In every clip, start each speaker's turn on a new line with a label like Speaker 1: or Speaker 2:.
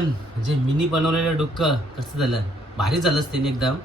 Speaker 1: पण म्हणजे मिनी बनवलेलं डुक्कं कसं झालं? भारी झालंच त्याने एकदम.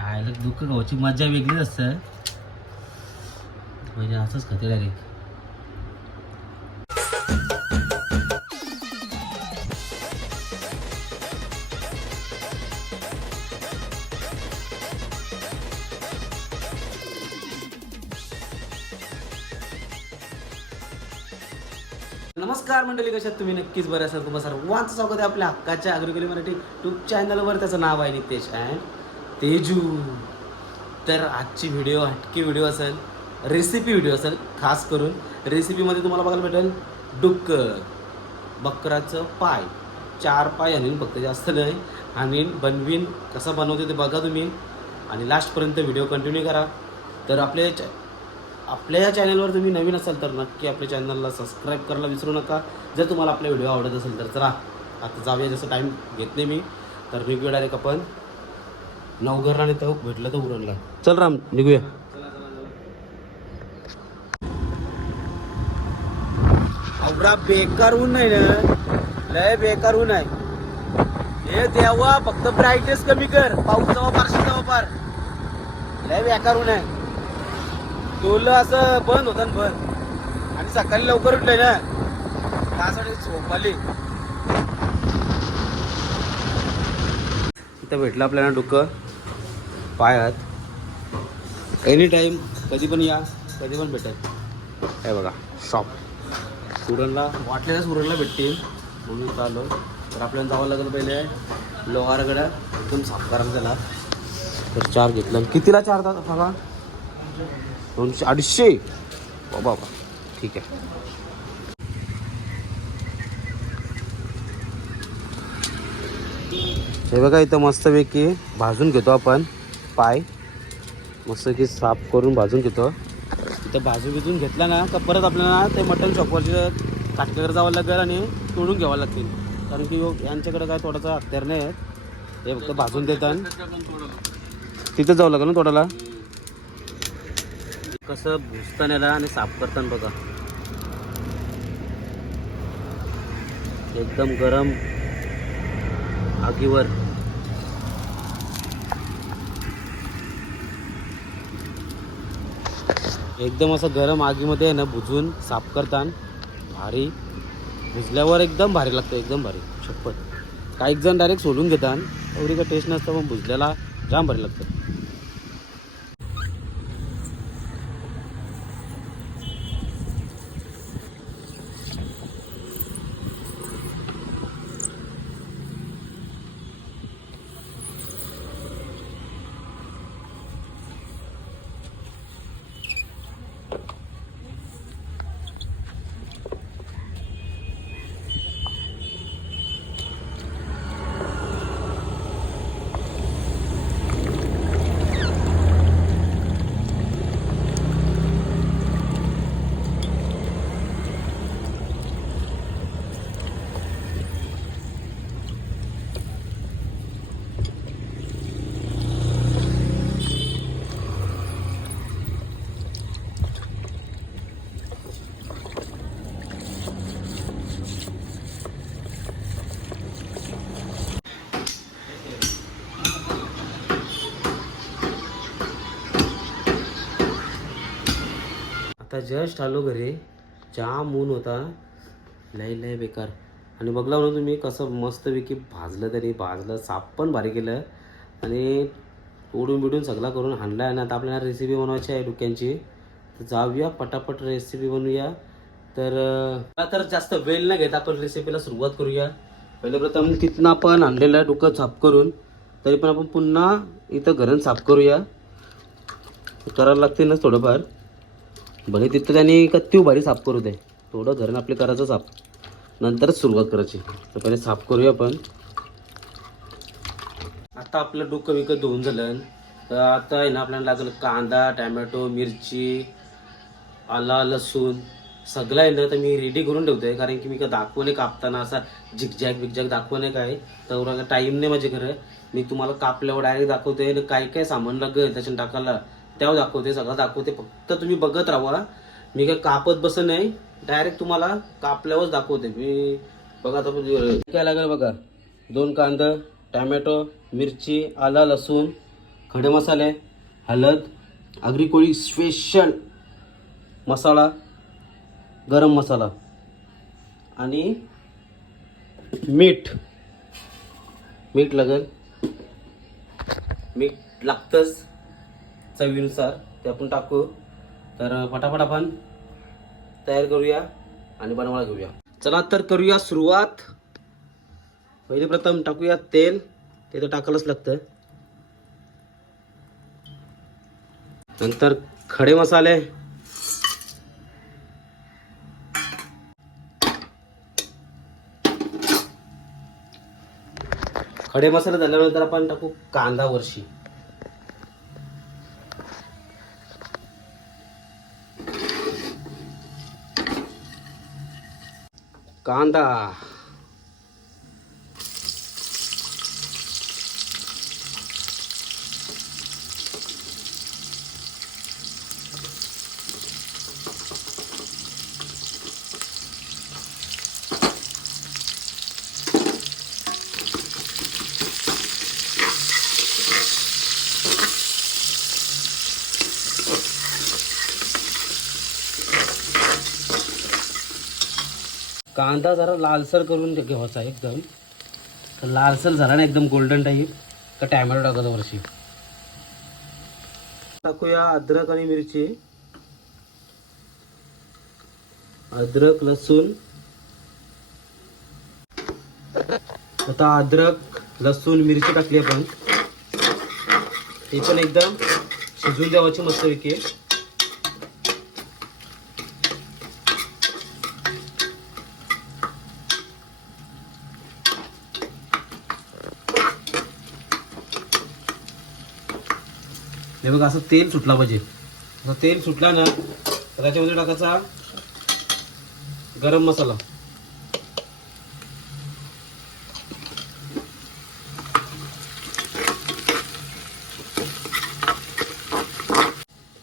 Speaker 1: आयला डुक्कं गावची मजा वेगळीच असतं. म्हणजे असंच खाते डायरेक्ट नमस्कार मंडळी कशात तुम्ही? नक्कीच बरं असाल तुम्हाला सर्वांचं स्वागत आहे आपल्या हक्काच्या अग्रिकली मराठी यूट्यूब चॅनलवर त्याचं नाव आहे नितेश अँड तेजू. तर आजची व्हिडिओ हटकी व्हिडिओ असेल रेसिपी व्हिडिओ असेल खास करून रेसिपीमध्ये तुम्हाला बघायला भेटेल डुक्कर बकराचं पाय. चार पाय आणीन फक्त जास्त नाही. आणीन बनवीन कसं बनवते ते बघा तुम्ही. आणि लास्टपर्यंत व्हिडिओ कंटिन्यू करा. तर आपल्या आपल्या या चॅनलवर तुम्ही नवीन असाल तर नक्की आपल्या चॅनलला सबस्क्राईब करायला विसरू नका. जर तुम्हाला आपले व्हिडिओ आवडत असेल तर चला आता जाऊया. जसं टाईम घेत नाही मी तर निघूया डायरेक्ट आपण नवघर आणि तो भेटलं तर उरणला चल राम निघूया. अवरा बेकार ऊन नाही ना. लय बेकार ऊन आहे. हे देवा फक्त ब्राईटनेस कमी कर. पाऊस जावा पारशी जावा पार लय बेकार ऊन आहे. डोलं असं बंद होतं ना बंद. आणि सकाळी लवकर उठले ना. त्यासाठी झोपाली इथं भेटलं आपल्याला डुकं. पायात. एनी टाईम कधी पण या कधी पण भेटेल. हे बघा शॉप सुरणला वाटलेल्या सुरणला भेटतील. म्हणून इथं आलो. तर आपल्याला जावं लागेल पहिले लोहारकडे एकदम साफ करायला त्याला तर चार घेतलं. कितीला चार तास बघा दोनशे अडीचशे. बाबा बाबा. ठीक आहे. हे बघा इथं मस्तपैकी भाजून घेतो आपण. पाय. मस्तपैकी साफ करून भाजून घेतो. इथं भाजून बिजून घेतला ना तर परत आपल्याला ते मटन शॉपवरचे काटकेकडे जावं लागेल आणि तोडून घ्यावं लागतील. कारण की यांच्याकडे काय थोडासा अख्तर नाही आहेत हे फक्त भाजून देतात. तिथं जावं लागेल ना तोडाला कसं भुसताना याला आणि साफ करताना बघा. एकदम गरम आगीवर. एकदम असं गरम आगीमध्ये आहे ना भुजून साफ करताना. भारी. भुजल्यावर एकदम भारी लागतं एकदम भारी. छप्पट काही जण डायरेक्ट सोडून घेतात एवढी काही टेस्ट नसतं पण भुजल्याला जाम भारी लागतं आता जस्ट आलो घरी. जाम ऊन होता. लय लय बेकार. आणि बघला म्हणून तुम्ही कसं मस्तपैकी भाजलं तरी भाजलं साफ पण भारी केलं. आणि उडून बिडून सगळा करून हाणला आहे ना आता आपल्याला रेसिपी बनवायची आहे डुक्यांची. तर जाऊया पटापट रेसिपी बनवूया. तर तर जास्त वेळ न घेता आपण रेसिपीला सुरुवात करूया. पहिले प्रथम तिथनं आपण आणलेलं डुकं साफ करून तरी पण आपण पुन्हा इथं घरण साफ करूया. करायला लागते ना थोडंफार. भले तिथं त्यांनी कत्ती भारी साफ करू दे. थोडं धरण आपले करायचं साफ. नंतरच सुरुवात करायची. तर पहिले साफ करूया आपण. आता आपलं डोकं विकत धुवून झालं. तर आता आहे ना आपल्याला लागलं कांदा टॅमॅटो मिरची आला लसूण. सगळं आहे ना तर मी रेडी करून ठेवतोय. कारण की मी का दाखवणे कापताना असा झिकझॅक बिकझॅक दाखवणे काय? तर टाईम नाही माझ्याकडे. मी तुम्हाला कापल्यावर डायरेक्ट दाखवतोय. आणि काय काय सामान लागेल त्याच्यानं टाकायला. त्यावर दाखवते सगळं दाखवते. फक्त तुम्ही बघत राहा मी काय कापत बसत नाही. डायरेक्ट तुम्हाला कापल्यावरच दाखवते. मी बघा आता काय लागेल बघा? दोन कांदा टॅमॅटो मिरची आला लसूण खडे मसाले हळद आगरी कोळी स्पेशल मसाला गरम मसाला आणि मीठ. मीठ लागेल. मीठ लागतंच. चवीनुसार ते आपण टाकू. तर फटाफट आपण तयार करूया आणि बनवायला घेऊया. चला तर करूया सुरुवात. पहिले प्रथम टाकूया तेल. ते तर टाकायलाच लागतं. नंतर खडे मसाले. खडे मसाले झाल्यानंतर आपण टाकू कांदा वरशी. कांदा कांदा जरा लालसर करून घ्यायचा एकदम. तर लालसर झाला ना एकदम गोल्डन टाईप तर टॅमॅटो टाकायचा वर्षी टाकूया अद्रक आणि मिरची. अद्रक लसूण. आता अद्रक लसूण मिरची टाकली आपण. ती पण एकदम शिजून द्यावाची मस्तपैकी. हे बघा असं तेल सुटला पाहिजे. असं तेल सुटला ना तर त्याच्यामध्ये टाकायचा गरम मसाला.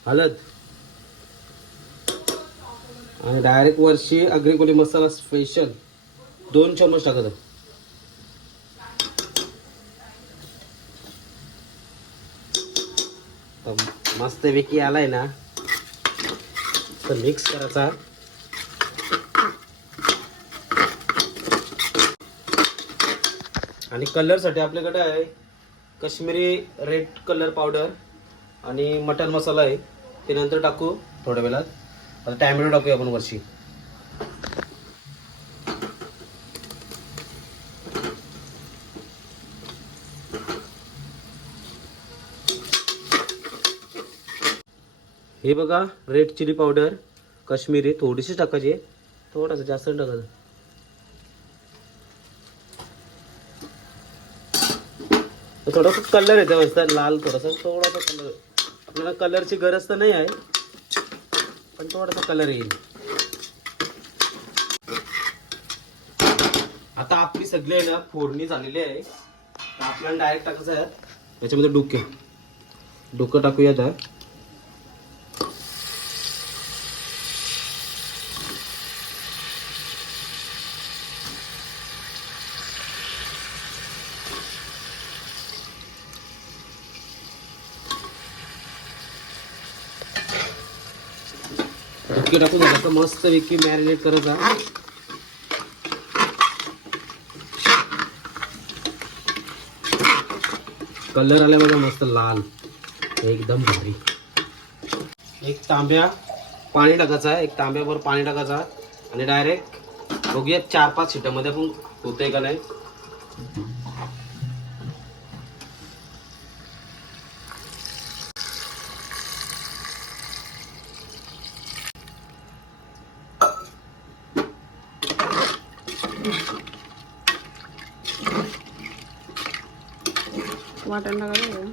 Speaker 1: हळद. आणि डायरेक्ट वरशी अग्रिकोली मसाला स्पेशल दोन चम्मच टाकायचा तर मस्तपैकी आलाय ना. तर मिक्स करायचा. आणि कलरसाठी आपल्याकडे आहे कश्मीरी रेड कलर पावडर आणि मटन मसाला आहे. ते नंतर टाकू थोड्या वेळात. आता टॅमॅटो टाकूया आपण वरशी हे बघा रेड चिली पावडर कश्मीरी थोडीशी टाकायची आहे. थोडंसं जास्त टाकायचं. थोडासा कलर येतो मस्त लाल थोडासा थोडासा कलर आपल्याला कलरची गरज तर नाही आहे पण थोडासा कलर येईल. आता आपली सगळी आहे ना फोडणी झालेली आहे. आपल्याला डायरेक्ट टाकायचं आहे. याच्यामध्ये डोके डोकं टाकूया टाकून झालं मस्त पैकी मॅरिनेट करायचा कलर आला बघा मस्त लाल. एकदम भारी. एक तांब्या पाणी टाकायचं आहे. एक तांब्यावर पाणी टाकायचं आणि डायरेक्ट बघूया चार पाच सीटामध्ये आपण होतंय का नाही.
Speaker 2: वाटण टाकायचं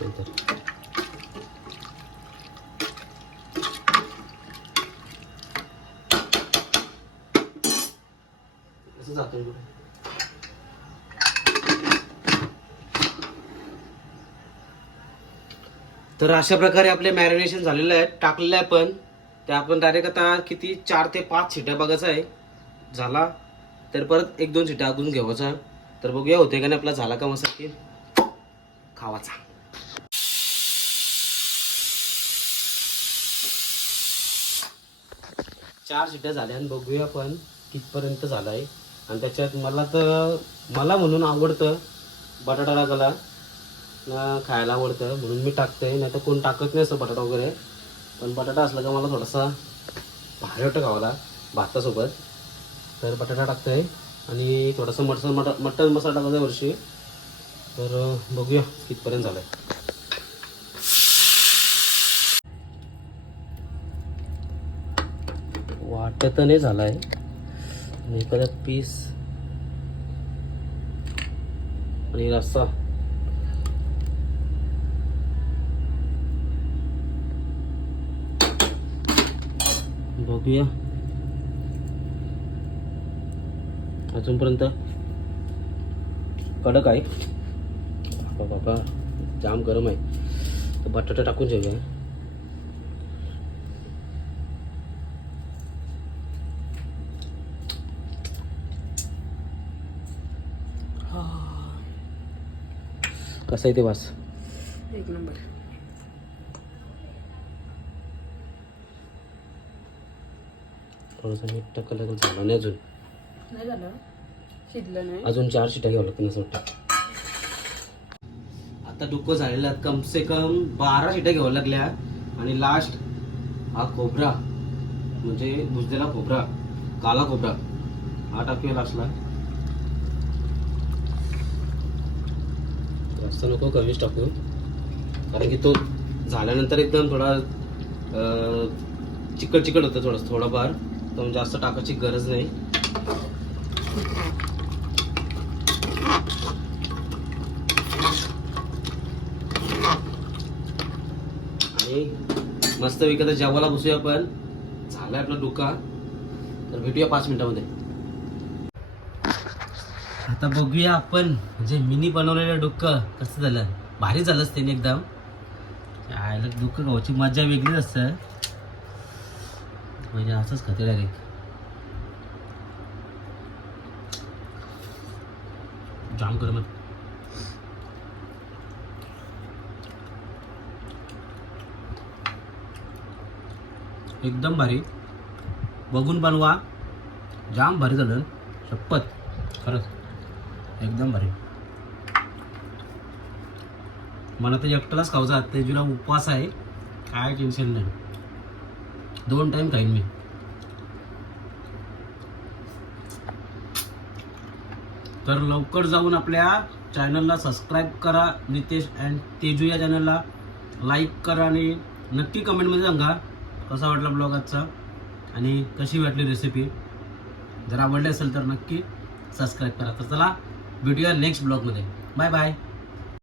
Speaker 1: नंतर असं जातोय कुठे? तर अशा प्रकारे आपले मॅरिनेशन झालेलं आहे टाकलेलं आहे पण ते आपण डायरेक्ट आता किती चार ते पाच शिट्या बघायचं आहे झाला. तर परत एक दोन शिट्या अजून घ्यावाचा तर बघूया होते का नाही आपला झाला का मसा की खावाचा. चार शिट्या झाल्या आणि बघूया आपण कितपर्यंत झाला आहे आणि त्याच्यात मला तर मला म्हणून आवडतं बटाटा टाकायला खायला आवडतं म्हणून मी टाकते नाही तर कोण टाकत नाही असं बटाटा वगैरे. पण बटाटा असला का मला थोडासा भारी वाटतं खावाला भातासोबत. तर बटाटा टाकतोय. आणि थोडंसं मटन मट मटन मसाला टाकायचा वर्षी तर बघूया कितपर्यंत झालं आहे वाटत नाही झाला आहे आणि परत पीस. आणि रस्सा. बघूया. अजूनपर्यंत कडक आहे. बाबा बाबा जाम गरम आहे. तर बटाटा टाकून ठेवूया. कसं आहे ते वास?
Speaker 2: एक नंबर.
Speaker 1: थोडंसं मीठ तर झालं नाही अजून.
Speaker 2: नाही झालं? शिजलं नाही.
Speaker 1: अजून चार शिट्या घ्यावं लागतील असं वाटतं. आता डुक्क झालेला कम से कम बारा शिट्या घ्यावं लागल्या. आणि लास्ट हा खोबरा म्हणजे भुजलेला खोबरा काला खोबरा. हा टाकूया लास्टला जास्त नको कमीच टाकू कारण की तो झाल्यानंतर एकदम थोडा अं, चिकट चिकट होतं थोडंसं थोडंफार. तर जास्त टाकायची गरज नाही. मस्त विकत जेवायला बसूया आपण झालाय आपला डोका. तर भेटूया पाच मिनिटामध्ये. आता बघूया आपण म्हणजे मिनी बनवलेलं डोकं कसं झालं? भारी झालंच त्याने एकदम. आयला दुःख गावाची मजा वेगळीच असतं. म्हणजे असंच खाते डायरेक्ट जाम गरम एकदम भारी. बघून बनवा जाम भारी झालं. शपथ. खरंच. एकदम भारी. मला तर एकट्यालाच खाऊचा तेजूला उपवास आहे. काय टेन्शन नाही. दोन टाईम खाईन मी. तर लवकर जाऊन आपल्या चॅनलला सबस्क्राईब करा नितेश अँड तेजू या चॅनलला लाईक करा आणि नक्की कमेंटमध्ये सांगा. कसा वाटला ब्लॉग आजचा? आणि कशी वाटली रेसिपी जर आवडली असेल तर नक्की सबस्क्राईब करा. तर चला भेटूया नेक्स्ट ब्लॉगमध्ये बाय बाय